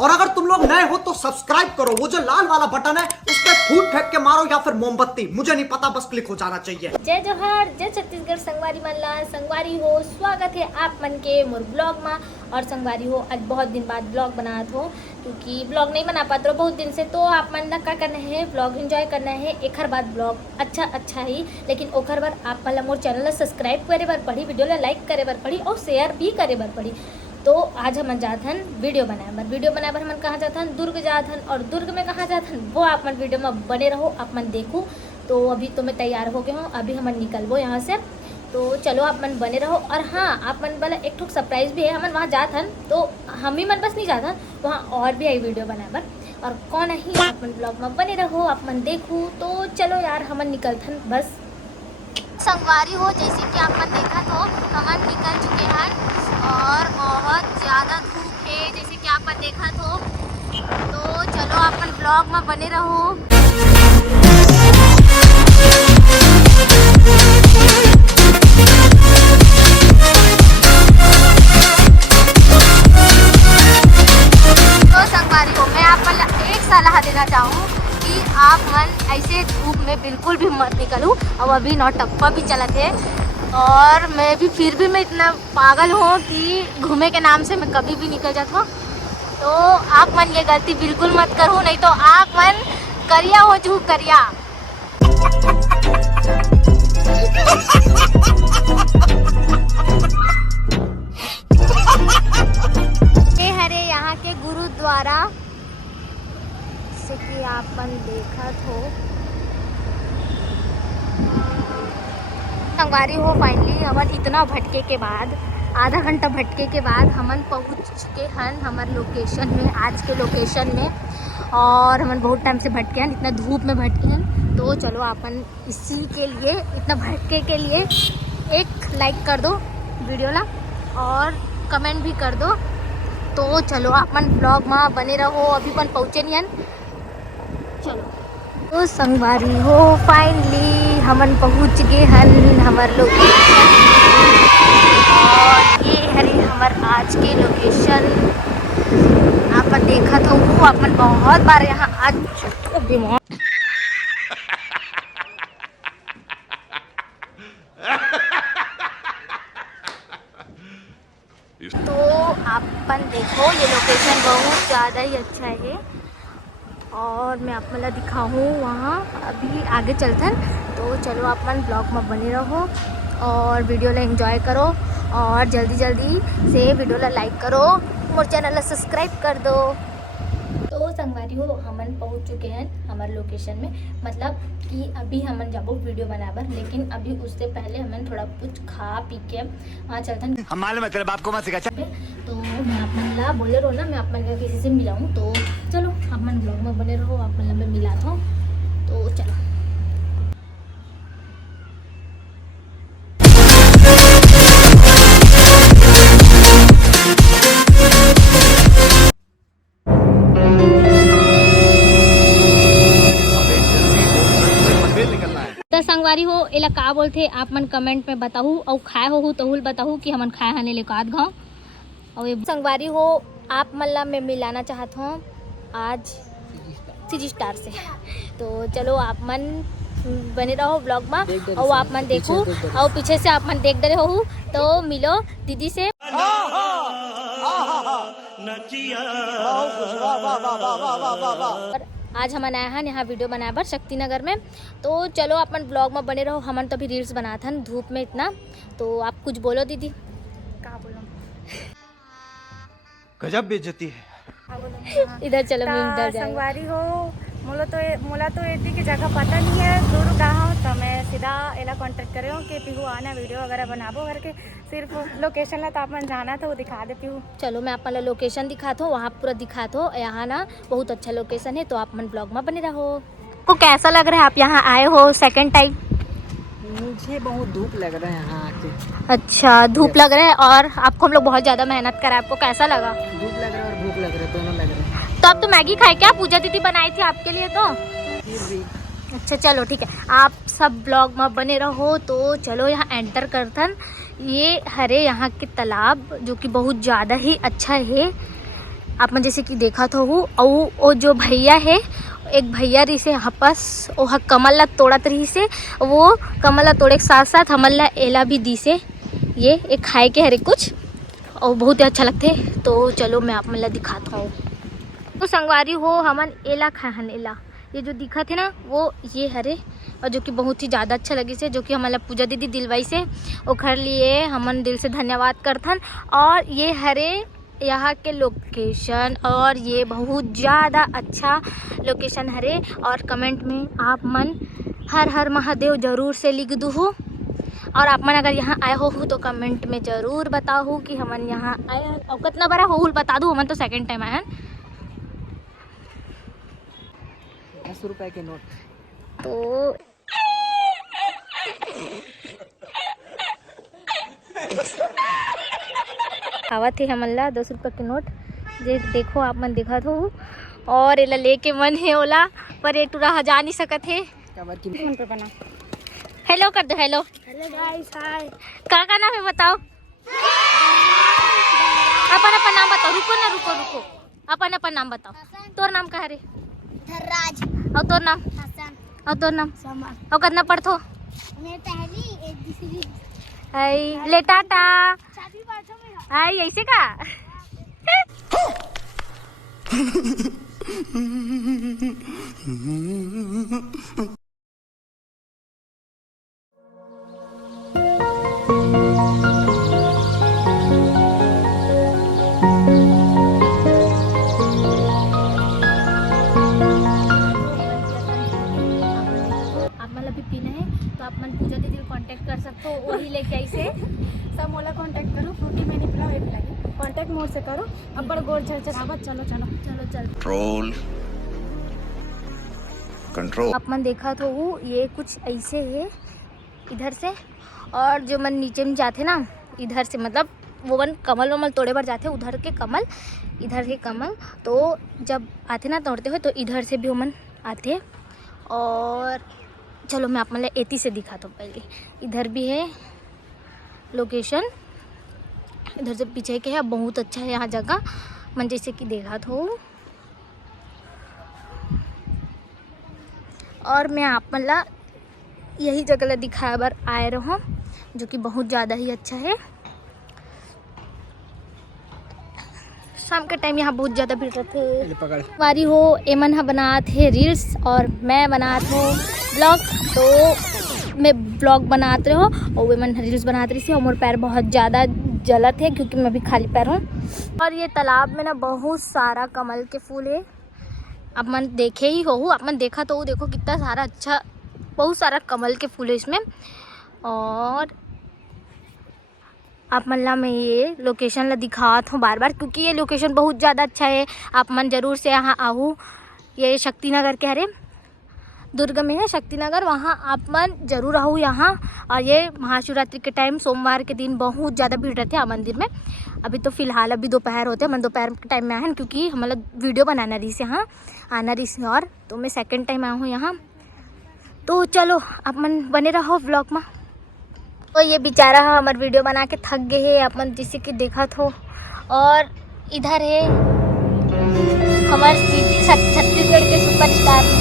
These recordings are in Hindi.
और अगर तुम लोग नए हो तो सब्सक्राइब करो, वो जो लाल वाला बटन है उस पर फूट फेंक के मारो या फिर मोमबत्ती, मुझे नहीं पता, बस क्लिक हो जाना चाहिए। जय जोहार, जय छत्तीसगढ़। संगवारी मनला संगवारी हो, स्वागत है आप मन के मोर ब्लॉग में। और संगवारी हो, आज बहुत दिन बाद ब्लॉग बनात हो, क्योंकि ब्लॉग नहीं बना पाते बहुत दिन से। तो आप मन का करना है, ब्लॉग एंजॉय करना है। एक हर बात ब्लॉग अच्छा ही, लेकिन ओखर बार आप पहले मोर चैनल सब्सक्राइब करे बर पड़ी, वीडियो ला लाइक करे बर पड़ी और शेयर भी करे बर पड़ी। तो आज हम जात हन वीडियो बनाए बर हम कहाँ जात हन, दुर्ग जात हन। और दुर्ग में कहाँ जात हन वो आप मन वीडियो में बने रहो, आप मन देखूँ। तो अभी तो मैं तैयार हो गए हूँ, अभी हम निकलबो यहाँ से। तो चलो आप मन बने रहो। और हाँ, आप मन वाला एक ठोक सरप्राइज भी है, हम वहाँ जात हन। तो हम ही मन बस नहीं जात हन, वहाँ और भी आई वीडियो बनाए बर। और कौन ही आप मन ब्लॉग में बने रहो, आप मन देखूँ। तो चलो यार, हम निकलथन बस। संगवारी हो, जैसे कि आप मन देखा तो हम निकल चुके हैं और बहुत ज़्यादा धूप है, जैसे कि आप मन देखा तो चलो आप मन ब्लॉग में बने रहो। तो संगवारी हो, मैं आप मन एक सलाह देना चाहूँ कि आप मन ऐसे धूप में बिल्कुल भी मत निकलूँ। और अभी नौटप्पा भी चलत है और मैं भी फिर भी मैं इतना पागल हूँ कि घूमे के नाम से मैं कभी भी निकल जाता हूँ। तो आप मन ये गलती बिल्कुल मत करो, नहीं तो आप मन करिया हो जू करिया। ये हरे यहाँ के गुरुद्वारा से कि आप मन देखा हो। संगवारी हो, फाइनली हमन इतना भटके के बाद, आधा घंटा भटके के बाद हमन पहुँच चुके हैं हमारे लोकेशन में, आज के लोकेशन में। और हमन बहुत टाइम से भटके हैं, इतना धूप में भटके हैं। तो चलो अपन इसी के लिए, इतना भटके के लिए एक लाइक कर दो वीडियो ला और कमेंट भी कर दो। तो चलो अपन ब्लॉग में बने रहो, अभी अपन पहुँचे नहीं हैं। चलो तो संगवारी हो, फाइनली हमन पहुँच गए हैं हमारे लोकेशन। और ये हरी हमार आज के लोकेशन आपन देखा था वो, अपन बहुत बार यहाँ आज बीमार। तो आपन देखो ये लोकेशन बहुत ज़्यादा ही अच्छा है और मैं आप मतलब दिखाऊँ वहाँ अभी आगे चलते हैं। तो चलो अपन ब्लॉग में बने रहो और वीडियो ला एंजॉय करो और जल्दी से वीडियो ला लाइक करो, मोर चैनल ला सब्सक्राइब कर दो। तो संगवारी हो, हमन पहुँच चुके हैं हमारे लोकेशन में, मतलब कि अभी हमन जाबो वीडियो बनाबर, लेकिन अभी उससे पहले हमन थोड़ा कुछ खा पी के वहाँ चलते हैं। हम मालूम है तेरे बाप को मत सिखा। तो मैं आप मन ला बोले रहो ना, मैं आप मन का किसी से मिलाऊँ। तो चलो आप मन ब्लॉग में बने रहो, आप मन मैं मिला था। तो चलो तो संगवारी हो, एला का बोलते आप मन कमेंट में बताहू, और खाए हो तहुल बताहू कि हमन खाए हने ले काद घाव। और ये संगवारी हो, आप मन ला मैं मिलाना चाहता हूँ आज सीजी स्टार से। तो चलो आप मन बने रहो ब्लॉग में और आप मन देखो, और पीछे से आप मन देख रहे हो। तो मिलो दीदी से। आज हम आए हैं यहाँ वीडियो बनाए बर शक्ति नगर में। तो चलो अपन ब्लॉग में बने रहो, हमन तो अभी रील्स बनाते हैं धूप में इतना। तो आप कुछ बोलो दीदी। क्या बोलो? गजब बेइज्जती है। इधर चलो, संगवारी हो, मोला तो एती की जगह पता नहीं है, दूर कहाँ हो। तो मैं सीधा एला कांटेक्ट करे हूँ कि पीहू आना वीडियो वगैरह बनाबो करके, सिर्फ लोकेशन ला तो आप मन जाना था वो दिखा दे पीहू। चलो मैं आप मन लोकेशन दिखाता हूँ, वहाँ पूरा दिखाता हूँ। यहाँ ना बहुत अच्छा लोकेशन है, तो आप मन ब्लॉग में बने रहो। आपको कैसा लग रहा है, आप यहाँ आए हो सेकेंड टाइम? मुझे बहुत धूप लग रहा है यहाँ आके। अच्छा, धूप लग रहा है और आपको हम लोग बहुत ज़्यादा मेहनत करा, आपको कैसा लगा? धूप लग रहा है और भूख लग रहा है, दोनों लग रहे हैं। तो अब तो मैगी खाए क्या, पूजा दीदी बनाई थी आपके लिए। तो अच्छा चलो ठीक है, आप सब ब्लॉग में बने रहो। तो चलो यहाँ एंटर करथन। ये हरे यहाँ के तालाब जो कि बहुत ज़्यादा ही अच्छा है। आप मन जैसे कि देखा तो हूँ और वो जो भैया है एक भैया रही से हपस वो कमल ला तोड़त रही से वो कमल ला तोड़े के साथ साथ हमन ला एला भी दी से ये एक खाए के हरे कुछ और बहुत ही अच्छा लगते। तो चलो मैं आप मन ला दिखाता हूँ। तो संगवारी हो हमन एला खाहन एला ये जो दिखा थे ना वो ये हरे और जो कि बहुत ही ज़्यादा अच्छा लगे से जो कि हमारा पूजा दीदी दिलवाई से ओखर लिए हमन दिल से धन्यवाद करथन। और ये हरे यहाँ के लोकेशन और ये बहुत ज़्यादा अच्छा लोकेशन हरे और कमेंट में आप मन हर हर महादेव ज़रूर से लिख दू हो। और आप मन अगर यहाँ आए हो तो कमेंट में ज़रूर बताओ कि हमन यहाँ आए हैं और कितना बड़ा होल बता दो। हमन तो सेकंड टाइम आए हैं। 10 रुपए के नोट तो आवा थे हमन ला 10 रुपये के नोट जे देखो आप मन दिखा हो और एला लेके मन है ओला पर ये टूरा जा नहीं सकत है। फोन पे बना। हेलो कर दो। हेलो हेलो गाइस, हाय। का नाम है बताओ। अपन अपन नाम बताओ। रुको ना रुको अपन अपन नाम बताओ। तोर नाम का है रे? धर्राज। और तोर नाम? हसन। और तोर नाम? समर। और कितना पढ़थो? मैं पहली एक दूसरी आई ले टाटा। चाबी पाछो में है। आई ऐसे का पूजा दीदी को कांटेक्ट कर सकते हो वही लेके आई से सब मोला कांटेक्ट करो। फ्रूटी में निकला हुआ भी लगी कांटेक्ट मोड से करो। अब्बड़ गोड़ चढ़ावत चलो चलो चलो चल। कंट्रोल कंट्रोल आप मन देखा तो वो ये कुछ ऐसे है इधर से और जो मन नीचे में जाते ना इधर से मतलब वो मन कमल वमल तोड़े पर जाते उधर के कमल इधर के कमल तो जब आते ना तोड़ते हुए तो इधर से भी वो मन आते। और चलो मैं आप मतलब एती से दिखाता हूँ। पहले इधर भी है लोकेशन इधर से पीछे के है बहुत अच्छा है यहाँ जगह मन जैसे कि देखा तो। और मैं आप मतलब यही जगह ला दिखाया बार आए रहो जो कि बहुत ज़्यादा ही अच्छा है। शाम के टाइम यहाँ बहुत ज़्यादा भीड़ रहती है। वारी हो एमन हा बनात है रील्स और मैं बनात हूँ ब्लॉग। तो मैं ब्लॉग बनाते रहो और वे मन रील्स बनाते रही थी और मेरे पैर बहुत ज़्यादा जलत है क्योंकि मैं भी खाली पैर हूँ। और ये तालाब में ना बहुत सारा कमल के फूल है। आप मन देखे ही हो आप मन देखा तो वो देखो कितना सारा अच्छा बहुत सारा कमल के फूल है इसमें। और आप मन ला मैं ये लोकेशन ला दिखात हूँ बार बार क्योंकि ये लोकेशन बहुत ज़्यादा अच्छा है। आप मन ज़रूर से यहाँ आओ। ये शक्तिनगर के हरे दुर्ग में है शक्तिनगर वहाँ आप मन ज़रूर आओ यहाँ। और ये महाशिवरात्रि के टाइम सोमवार के दिन बहुत ज़्यादा भीड़ रहती है मंदिर में। अभी तो फ़िलहाल अभी दोपहर होते हैं। मैं दोपहर के टाइम में आया हूँ क्योंकि हमारा वीडियो बनाना रही से यहाँ आना रही से और तो मैं सेकंड टाइम आया हूँ यहाँ। तो चलो आप मन बने रहो व्लॉग में। तो ये बेचारा हमारे वीडियो बना के थक गए है आप मन जैसे कि देखा तो। और इधर है हमारे छत्तीसगढ़ के सुपरस्टार।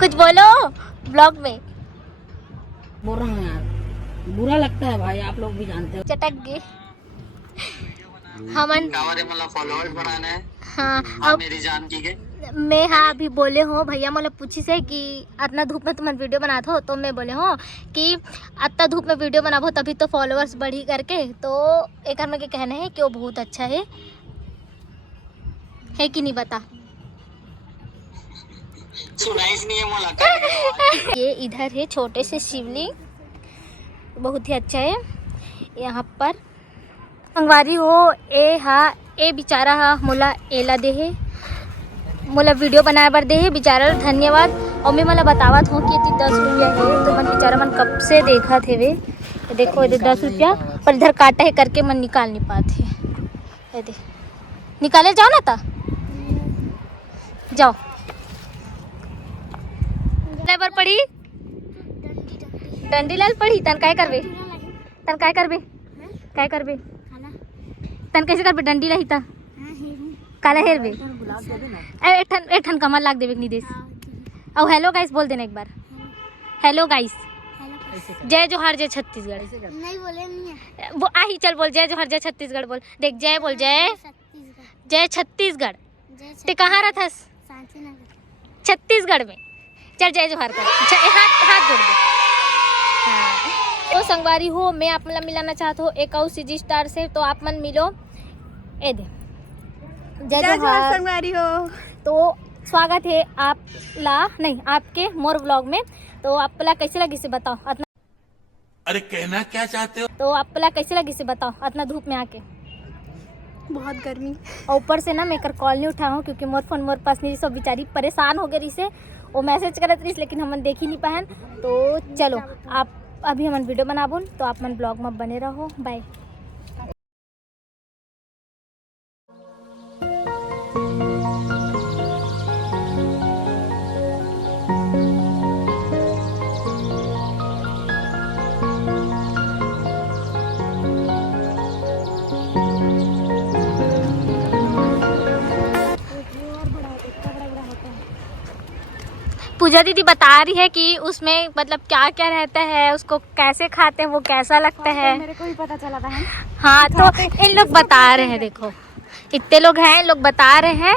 कुछ बोलो ब्लॉग में। बोल रहा हूँ यार बुरा लगता है भाई आप लोग भी जानते हो। चटक गए हमन फॉलोअर्स बनाना है। हाँ अब मेरी जान की गई मैं हाँ अभी बोले हो भैया मतलब पूछी से कि इतना धूप में तुम्हारा वीडियो बनाते हो तो मैं बोले हो कि इतना धूप में वीडियो बनाबो तभी तो फॉलोअर्स बढ़ी करके। तो एक में के कहना है कि वो बहुत अच्छा है कि नहीं बता सुनाइस नहीं है मुलाकात। ये इधर है छोटे से शिवलिंग बहुत ही अच्छा है यहाँ पर। संगवारी हो ए हा ए बेचारा हा मोला एला दे है मोला वीडियो बनाए बर दे है बेचारा धन्यवाद। और मैं मला बतावत हूँ कि ये 10 रुपया है तो मन बेचारा मन कब से देखा थे वे देखो इधर 10 रुपया पर इधर काटा है करके मन निकाल नहीं पाते। ये दे निकाले जाओ ना था जाओ बर पड़ी डंडी लाल पड़ी तन काय करबे तन काय करबे तन कैसे करबे डंडी लही ता काला हेर बे ए ठन कमल लाग देवे नहीं देस और हेलो गाइस बोल देना एक बार हेलो गाइस जय जोहार जय छत्तीसगढ़ नहीं बोले नहीं है वो आही चल बोल जय जोहार जय छत्तीसगढ़ बोल देख जय बोल जय छत्तीसगढ़ जय छत्तीसगढ़ जय ते कहाँ रहा थस शांतिनगर छत्तीसगढ़ में चल जय जोहार कर हाथ हाथ जोड़ दे हाँ। तो संगवारी हो मैं आप मतलब मिलाना चाहता हूँ एक और सीजी स्टार से तो आप मन मिलो ए दे जय जोहार संगवारी हो। तो स्वागत है आप ला नहीं आपके मोर व्लॉग में। तो आप ला कैसे लगी से बताओ इतना अरे कहना क्या चाहते हो? तो आप ला कैसे लगी से बताओ इतना धूप में आके बहुत गर्मी और ऊपर से ना मैं कर कॉल नहीं उठा हूँ क्योंकि मोर फोन मोर पास नहीं सब बेचारी परेशान हो गई रही से वो मैसेज करत रही लेकिन हमन देख ही नहीं पाहन। तो चलो आप अभी हमन वीडियो बनाबो तो आप मन ब्लॉग में बने रहो बाय। पूजा दीदी बता रही है कि उसमें मतलब क्या क्या रहता है उसको कैसे खाते हैं वो कैसा लगता है। मेरे को भी पता चला बहन। हाँ तो इन लोग बता रहे हैं देखो इतने लोग हैं लोग बता रहे हैं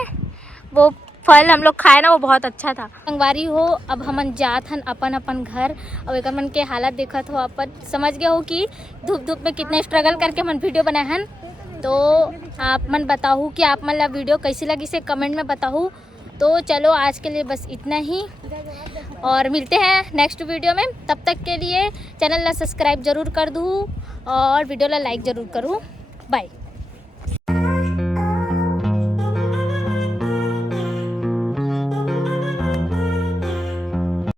वो फल हम लोग खाए ना वो बहुत अच्छा था। संगवारी हो अब हमन जात हन अपन अपन घर और एक मन के हालत देखत हो अपन समझ गए हो कि धूप में कितने स्ट्रगल करके मन वीडियो बनाए हन। तो आप मन बताओ कि आप मन ला वीडियो कैसी लगी से कमेंट में बताओ। तो चलो आज के लिए बस इतना ही और मिलते हैं नेक्स्ट वीडियो में। तब तक के लिए चैनल ला सब्सक्राइब जरूर कर दूँ और वीडियो ला लाइक ज़रूर करूँ। बाय।